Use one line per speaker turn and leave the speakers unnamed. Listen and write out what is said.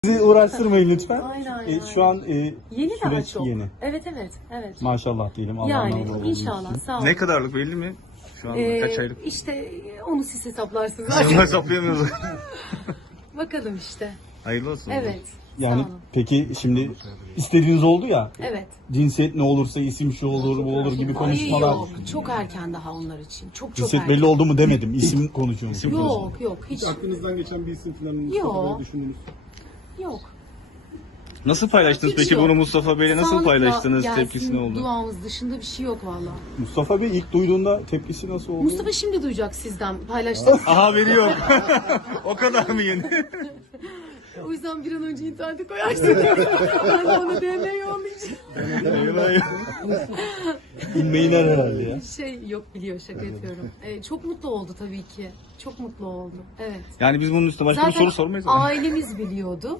Bizi uğraştırmayın lütfen.
Aynen.
Şu an
Yeni daha
süreç
çok.
yeni.
Evet.
Maşallah diyelim. Allah'ın
Yani
razı olsun.
inşallah sağ olun.
Ne kadarlık belli mi? Şu an kaç aylık?
İşte onu siz hesaplarsınız.
Ama hesaplayamıyoruz.
Bakalım işte.
Hayırlı olsun.
Evet.
Yani
Sağ olun.
peki şimdi istediğiniz oldu ya.
Evet.
Cinsiyet ne olursa isim şu olur bu olur gibi
Ay
konuşmalar.
yok. Çok erken daha onlar için. Çok
Cinsiyet
erken.
belli oldu mu demedim. İsim konuşuyormuş.
Yok hiç.
Aklınızdan geçen bir isim falan
Yok.
düşündünüz.
Yok.
Nasıl paylaştınız
Hiç
peki
yok.
bunu Mustafa Bey'le nasıl
Sağlıkla
paylaştınız?
gelsin
Tepkisi ne oldu?
Duamız dışında bir şey yok valla.
Mustafa Bey ilk duyduğunda tepkisi nasıl oldu?
Mustafa şimdi duyacak sizden paylaştığınız.
Aha veriyor. O kadar mı yeni?
O yüzden bir an önce internete koyarsın. Ben de ona DNA yollayacağım.
İnmeyin herhalde ya.
Yok biliyor şaka yapıyorum. Çok mutlu oldu tabii ki. Çok mutlu oldu. Evet.
Yani biz bunun üstüne başka bir soru sormayız mı?
Ailemiz biliyordu.